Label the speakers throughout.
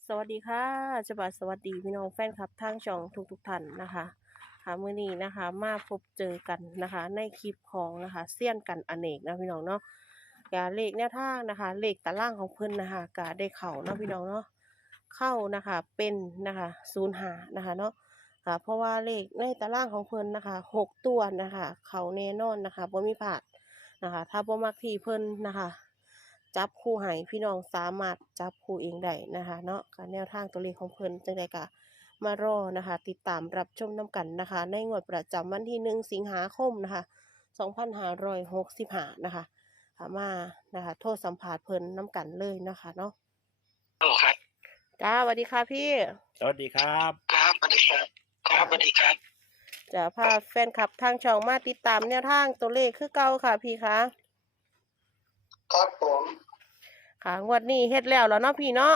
Speaker 1: สวัสดีค่ะฉบับสวัสดีพี่น้องแฟนคลับทางช่องทุกท่านนะคะค่ะมื้อนี้นะคะมาพบเจอกันนะคะในคลิปของนะคะเซียนกันอเนกนะพี่น้องเนาะกาเลขแนวทางนะคะเลขตารางของเพิ่นนะคะกาได้เข่านะพี่น้องเนาะเข้านะคะเป็นนะคะ05นะคะเนาะค่ะเพราะว่าเลขในตารางของเพิ่นนะคะ6 ตัวนะคะเขาแน่นอนนะคะบ่มีพลาดนะคะถ้าบ่มักที่เพิ่นนะคะจับคู่ให้พี่น้องสามารถจับคู่เองได้นะคะเนาะการแนวทางตัวเลขของเพิ่นจังใดก็มารอนะคะติดตามรับชมน้ำกันนะคะในงวดประจำวันที่1 สิงหาคมนะคะ2565นะคะมานะคะโทษสัมภาษณ์เพิ่นน้ำกันเลยนะคะเนาะ
Speaker 2: โอ้ครับ
Speaker 1: จ้าสวัสดีค่ะพี่
Speaker 3: สวัสดีครับ
Speaker 2: ครับสวัสดีครับครับสวัสดีครับ
Speaker 1: จะพาแฟนคลับทางช่องมาติดตามแนวทางตัวเลขคือเก่าค่ะพี่คะ
Speaker 2: ครับผม
Speaker 1: ค่ะงวดนี้เฮ็ดแล้วเนาะพี่เนาะ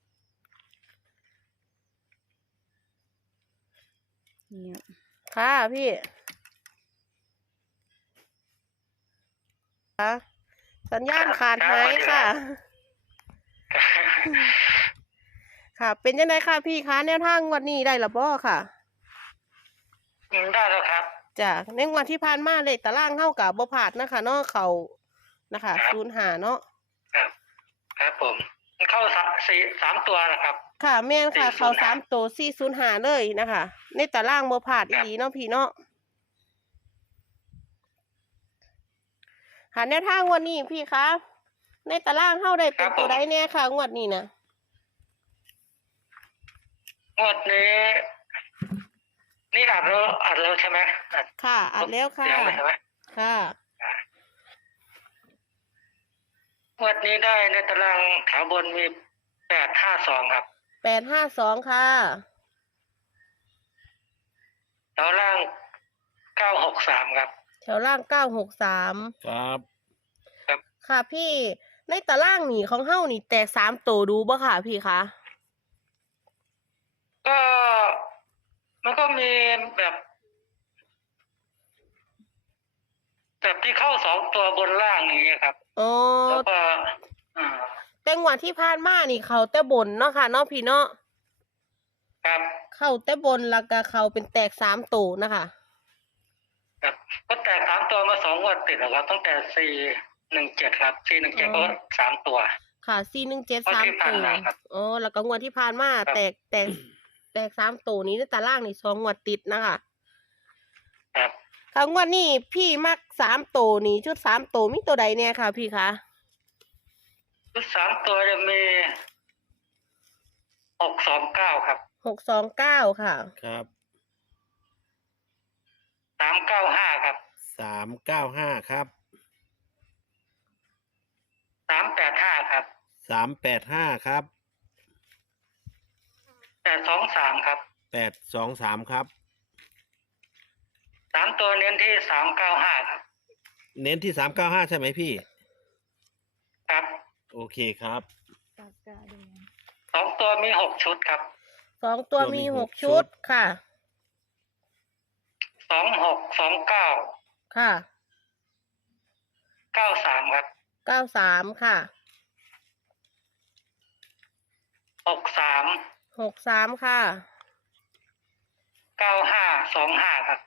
Speaker 4: เนี่ย
Speaker 1: ค่ะพี่ค่ะสัญญาณขาดหายค่ะ ค่ะ เป็นยังไงค่ะพี่คะแนวทางงวดนี้ได้หรือบ่ค่ะ
Speaker 2: ได้แล้วครับ
Speaker 1: จากในงวดที่ผ่านมาเลขตารางเข้ากับบ่พลาดนะคะเนาะเขานะคะ05เนาะ
Speaker 2: ครับ ครับผมเข้าสามตัวนะครับ
Speaker 1: ค่ะแม่นค่ะ เขา3
Speaker 2: 405
Speaker 1: ตัว405เลยนะคะ ในตารางบ่พลาดอีหลีเนาะพี่เนาะค่ะแนวทางงวดนี้พี่คะในตารางเข้าได้เป็นตัวใดแน่ค่ะงวดนี้นะ
Speaker 2: งวดนี้ นี่อัดแล้วใช่ไหมอัด
Speaker 1: ค่ะอัดแล้วค่ะ
Speaker 2: เสียงเลยใช่ไหม
Speaker 1: ค่ะ
Speaker 2: งวดนี้ได้ในตารางแถวบนมี852ครับ
Speaker 1: 852ค่ะ
Speaker 2: แถวล่าง963ครับ
Speaker 1: แถวล่าง963
Speaker 3: ครับ
Speaker 2: ครับ
Speaker 1: ค่ะพี่ในตารางนี่ของเฮ้านี่แตก3 ตัวดูบ่ค่ะพี่คะ
Speaker 2: ก็มันก็มีแบบที่เข้า2 ตัวบนล่างอย่างเงี้ยครับ
Speaker 1: โอ้
Speaker 2: แล้วก็อ่า
Speaker 1: แต่งวดที่ผ่านมานี่เขาแต่บนเนาะค่ะเนาะพี่เนาะ
Speaker 2: ครับ
Speaker 1: เข้าแต่บนแล้วก็เขาเป็นแตก3 ตัวนะคะ
Speaker 2: ครับก็แตก3 ตัวมา2 งวดติดแล้วครับตั้งแต่417ครับ417ก็3 ตัว
Speaker 1: ค่ะ417 3
Speaker 2: ที่ผ่าน
Speaker 1: ตัว
Speaker 2: มาครับ
Speaker 1: อ๋อแล้วก็งวดที่ผ่านมา
Speaker 2: ครับ
Speaker 1: แตก3 ตัวนี้ในตารางนี่2 งวดติดนะคะ
Speaker 2: ครับ
Speaker 1: ค่ะงวดนี้พี่มัก3 ตัวนี่ชุด3 ตัวมีตัวใดเนี่ยค่ะพี่คะ
Speaker 2: ชุด3 ตัวจะมี629ครับ
Speaker 1: 629ค่ะ
Speaker 3: ครับ
Speaker 2: 395ครับ
Speaker 3: 395ครับ
Speaker 2: 385ครับ
Speaker 3: 385ครับ
Speaker 2: 823ครับ
Speaker 3: 823ครับ
Speaker 2: 3 ตัวเน้นที่395ครับ
Speaker 3: เน้นที่395ใช่ไหมพี่
Speaker 2: ครับ
Speaker 3: โอเคครับ
Speaker 4: ปากกาแดง
Speaker 2: 2 ตัวมี6 ชุดครับ
Speaker 1: 2 ตัวมี6 ชุดค่ะ
Speaker 2: 2629
Speaker 1: ค่ะ
Speaker 2: 93ครับ
Speaker 1: 93ค่ะ
Speaker 2: 63
Speaker 1: 63ค่ะ
Speaker 2: 9525ครับ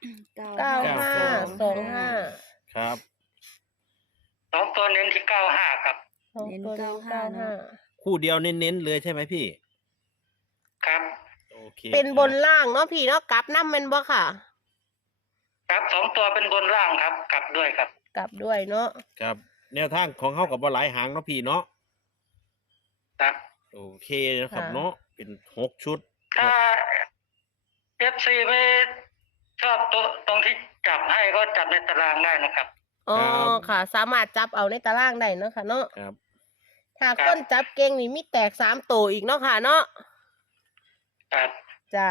Speaker 1: 9525
Speaker 3: ครับ
Speaker 2: 2 ตัวเน้นที่95ครับ
Speaker 1: 2 ตัว95
Speaker 3: คู่เดียวเน้นๆเลยใช่ไหมพี่
Speaker 2: ครับ
Speaker 3: โอเค
Speaker 1: เป็นบนล่างเนาะพี่เนาะกลับน้ำแมันบ่ค่ะ
Speaker 2: ครับ2 ตัวเป็นบนล่างครับกลับด้วยครับ
Speaker 1: กลับด้วยเนาะ
Speaker 3: ครับ แนวทางของเขากับบ่หลายหางเนาะพี่เนาะ
Speaker 2: ครับ
Speaker 3: โอเคนะครับเนาะ เป็น6 ชุด
Speaker 2: ถ้า FC ไม่ชอบตัวตรงที่จับให้ก็จับในตารางได้นะครับ
Speaker 1: อ๋อ
Speaker 3: ครับ
Speaker 1: ค่ะ สามารถจับเอาในตารางได้เนาะค่ะเนาะ
Speaker 3: ครับ
Speaker 1: ถ้าคนจับเก่งนี่มีแตก3 ตัวอีกเนาะค่ะเนาะ
Speaker 2: ครับ
Speaker 1: จ้า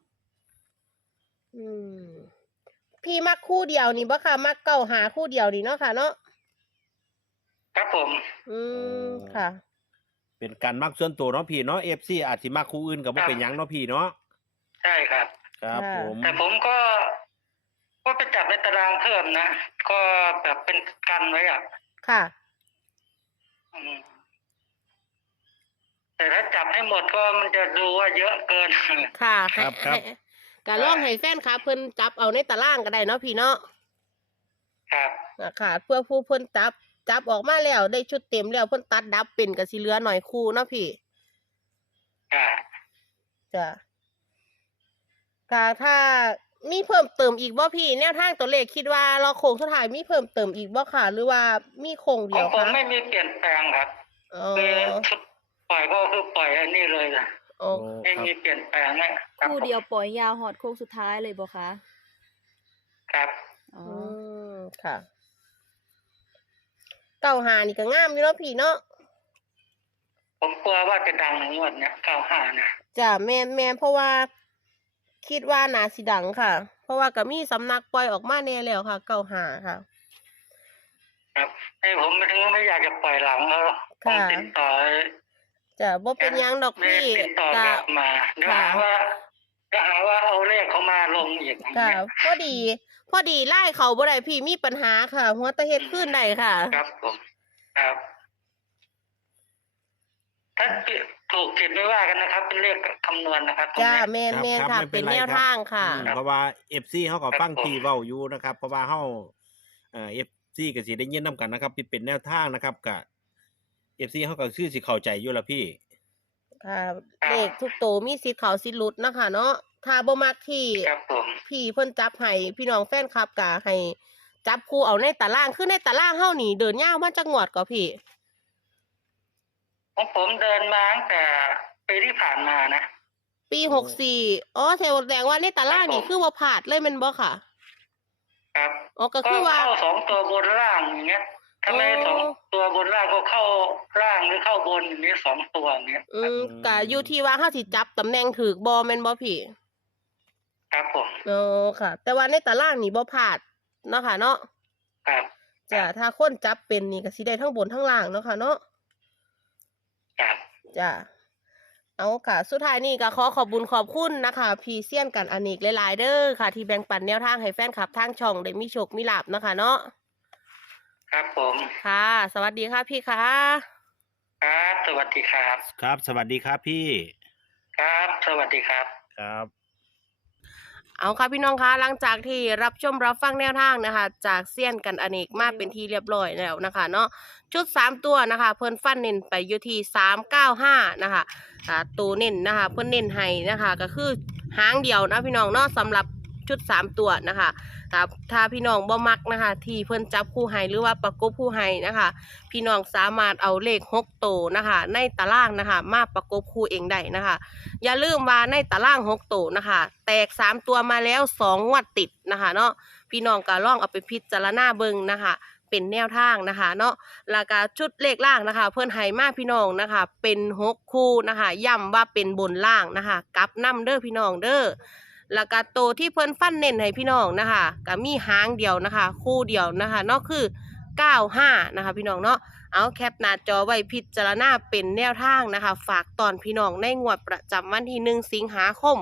Speaker 1: พี่มักคู่เดียวนี่บ่ค่ะมักหาคู่เดียวนี่เนาะค่ะเนาะ
Speaker 2: ครับผม
Speaker 1: ค่ะ
Speaker 3: เป็นการมักส่วนตัวเนาะพี่เนาะ FC อาจสิมักคู่อื่นกับบ่เป็นหยังเนาะพี่เนาะ
Speaker 2: ใช่ครับ
Speaker 3: ครับ
Speaker 1: ค่ะ
Speaker 3: ผม
Speaker 2: แต่ผมก็ไปจับในตารางเพิ่มนะ ก็แบบเป็นกันไว้อ่ะ
Speaker 1: ค่ะ
Speaker 2: อืมแต่ถ้าจับให้หมดก็มันจะดูว่าเยอะเกิน
Speaker 1: ค่ะ
Speaker 3: ครับครับ
Speaker 1: ก็ลองให้แฟนคลับเพิ่นจับเอาในตารางก็ได้เนาะพี่เนาะ
Speaker 2: ครับ
Speaker 1: ค่ะเพื่อผู้เพิ่นจับออกมาแล้วได้ชุดเต็มแล้วเพิ่นตัดดับเป็นก็สิเหลือหน่อยคู่เนาะพี่
Speaker 2: ครับ
Speaker 1: จ้ะถ้ามีเพิ่มเติมอีกบ่พี่แนวทางตัวเลขคิดว่าเราโค้งสุดท้ายมีเพิ่มเติมอีกบ่ค่ะ หรือว่ามีโค้ง
Speaker 2: ข
Speaker 1: เดี
Speaker 2: อง
Speaker 1: ยว
Speaker 2: ผม
Speaker 1: คะ
Speaker 2: ไม่มีเปลี่ยนแปลงครับ
Speaker 1: อ๋อ
Speaker 2: คือชุดปล่อยก็คือปล่อยอันนี้เลยนะ
Speaker 1: โอ้
Speaker 2: ไม่มีเปลี่ยนแปลงนะครับ
Speaker 4: คู่เดียวปล่อยยาวหอดโค้งสุดท้ายเลยบ่คะ
Speaker 2: ครับ
Speaker 4: อ๋อ
Speaker 1: ค่ะ95นี่ก็งามอยู่เนาะพี่เนาะ
Speaker 2: ผมกลัวว่าจะดังในงวดเนี้ย95นะ
Speaker 1: จ้ะแม่นเพราะว่าคิดว่าน่าสิดังค่ะ เพราะว่าก็มีสำนักปล่อยออกมาแน่แล้วค่ะ95ค่ะ
Speaker 2: ครับให้ผมไม่ถึงไม่อยากจะปล่อยหลังแล้วผมติดต่อ
Speaker 1: จะบ่เป็นหยังดอก
Speaker 2: ไม่
Speaker 1: พี่
Speaker 2: ติดต่อ
Speaker 1: ก็
Speaker 2: กลับมาเดี๋ยวหาว่าเอาเลขเขามาลงอีกอย่าง
Speaker 1: ค่ะ
Speaker 2: เงี้ย
Speaker 1: พอดีไล่เขาบ่ได้พี่มีปัญหาค่ะ หัวตะเฮ็ดขึ้นได้ค่ะ
Speaker 2: ครับผมครับ ถ้าถูกผิดไม่ว่ากันนะครับ เป็นเลขคำนวณนะครับตรง
Speaker 1: จ้า
Speaker 2: นี้
Speaker 1: แม่นค่ะ
Speaker 3: ไม่
Speaker 1: เป็น
Speaker 3: ไร
Speaker 1: แนว
Speaker 3: ครับ
Speaker 1: ทางค่ะ
Speaker 3: เพราะว่า FC เฮาก็ฟัง
Speaker 2: ครับผม
Speaker 3: ที่เว้าอยู่นะครับ เพราะว่าเฮาFC ก็สิได้ยินนํกันนะครับที่เป็นแนวทางนะครับก็ FC เฮาก็คือสิเข้าใจอยู่ล่ะพี่
Speaker 1: ค่ะเลขทุกโตวมีสิทธิ์เขาสิทธิ์หลุดนะคะเนาะถ้าบ่มักที่
Speaker 2: ครับผม
Speaker 1: พี่เพิ่นจับให้พี่น้องแฟนคลับก็ให้จับคู่เอาในตารางคือในตารางเฮานี่เดินยาวมาจักงวดก็พี่
Speaker 2: ของผมเดินมาตั้งแต่ปีที่ผ่านมานะ
Speaker 1: ปี64อ๋อแสดงว่าในตารางนี่คือบ่พลาดเลยแม่นบ่ค่ะ
Speaker 2: ครับ
Speaker 1: อ๋อก็คือว่า
Speaker 2: เข้า2 ตัวบนล่างอย่างเงี้ยถ้าไม่
Speaker 1: อ๋อ
Speaker 2: 2 ตัวบนล่างก็เข้าล่างหรือเข้าบนอย่างเงี้ย2 ตัวอย่างเงี้ย
Speaker 1: ก็อยู่ที่ว่าเฮาสิจับตำแหน่งถูกบ่แม่นบ่พี่
Speaker 2: ครับผม
Speaker 1: อ๋อค่ะ แต่ว่าในตารางนี่บ่พลาดเนาะค่ะเนาะ
Speaker 2: ครับ
Speaker 1: จ้ะถ้าคนจับเป็นนี่ก็สิได้ทั้งบนทั้งล่างเนาะค่ะเนาะ
Speaker 2: ครับ
Speaker 1: จ้ะเอาค่ะ สุดท้ายนี่ก็ขอขอบคุณนะคะพี่เซียนกันอเนกหลายๆเด้อค่ะ ที่แบ่งปันแนวทางให้แฟนคลับทางช่องได้มีโชคมีลาภเนาะค่ะเนาะ
Speaker 2: ครับผม
Speaker 1: ค่ะ สวัสดีค่ะพี่ค่ะ
Speaker 2: ครับ สวัสดีครับ
Speaker 3: ครับ สวัสดีครับพี่
Speaker 2: ครับ สวัสดีครับ
Speaker 3: ครับ
Speaker 1: เอาค่ะพี่น้องคะหลังจากที่รับชมรับฟังแนวทางนะคะ จากเซียนกันอเนกมาเป็นที่เรียบร้อยแล้วนะคะเนาะชุด3ตัวนะคะ เพิ่นฟันเน้นไปอยู่ที่395นะคะตัวเน้นนะคะ เพิ่นเน้นให้นะคะก็คือหางเดียวนะพี่น้องเนาะสำหรับชุด3ตัวนะคะถ้าพี่น้องบ่มักนะคะ ที่เพิ่นจับคู่ให้หรือว่าประกบคู่ให้นะคะ พี่น้องสามารถเอาเลข6ตัวนะคะ ในตารางนะคะ มาประกบคู่เองได้นะคะ อย่าลืมว่าในตาราง6ตัวนะคะ แตก3ตัวมาแล้ว2งวดติดนะคะเนาะพี่น้องก็ลองเอาไปพิจารณาเบิ่งนะคะ เป็นแนวทางนะคะเนาะแล้วก็ชุดเลขล่างนะคะ เพิ่นให้มาพี่น้องนะคะ เป็น6คู่นะคะย้ำว่าเป็นบนล่างนะคะกลับนำเด้อพี่น้องเด้อแล้วก็โตวที่เพิ่นฟันเน้นให้พี่น้องนะคะก็มีหางเดียวนะคะ คู่เดียวนะคะเนาะคือ95นะคะพี่น้องเนาะ เอาแคปหน้าจอไว้พิจารณาเป็นแนวทางนะคะ ฝากตอนพี่น้องในงวดประจำวันที่1 สิงหาคม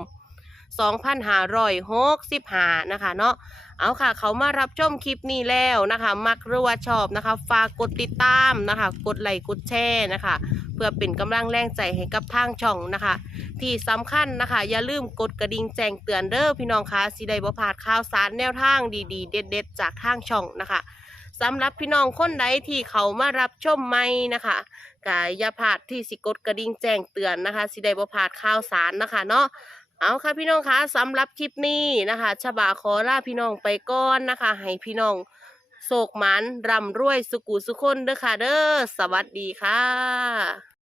Speaker 1: 2565นะคะเนาะเอาค่ะ เขามารับชมคลิปนี้แล้วนะคะ มักหรือว่าชอบนะคะ ฝากกดติดตามนะคะ กดไลค์กดแชร์นะคะ เพื่อเป็นกำลังแรงใจให้กับทางช่องนะคะ ที่สำคัญนะคะ อย่าลืมกดกระดิ่งแจ้งเตือนเด้อพี่น้องคะสิได้บ่พลาดข่าวสารแนวทางดีๆ เด็ดๆจากทางช่องนะคะสำหรับพี่น้องคนใดที่เขามารับชมใหม่นะคะก็อย่าพลาดที่สิกดกระดิ่งแจ้งเตือนนะคะสิได้บ่พลาดข่าวสารนะคะเนาะเอาค่ะพี่น้องคะสำหรับคลิปนี้นะคะฉบาขอลาพี่น้องไปก่อนนะคะ ให้พี่น้องโศกหมันร่ำรวยสุขุสุขคนเด้อค่ะเด้อสวัสดีค่ะ